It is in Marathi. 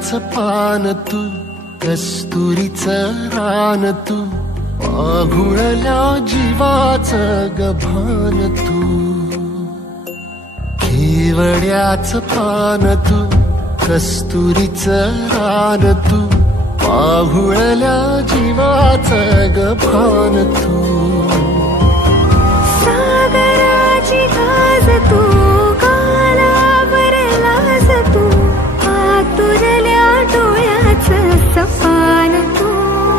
केवड्याचं पान तू, कस्तुरीचं रान तू, पाघुळल्या जीवाचं गभान तू. केवड्याचं पान तू, कस्तुरीचं रान तू, पाघुळल्या जीवाचं गभान तू. सागराची गाज तू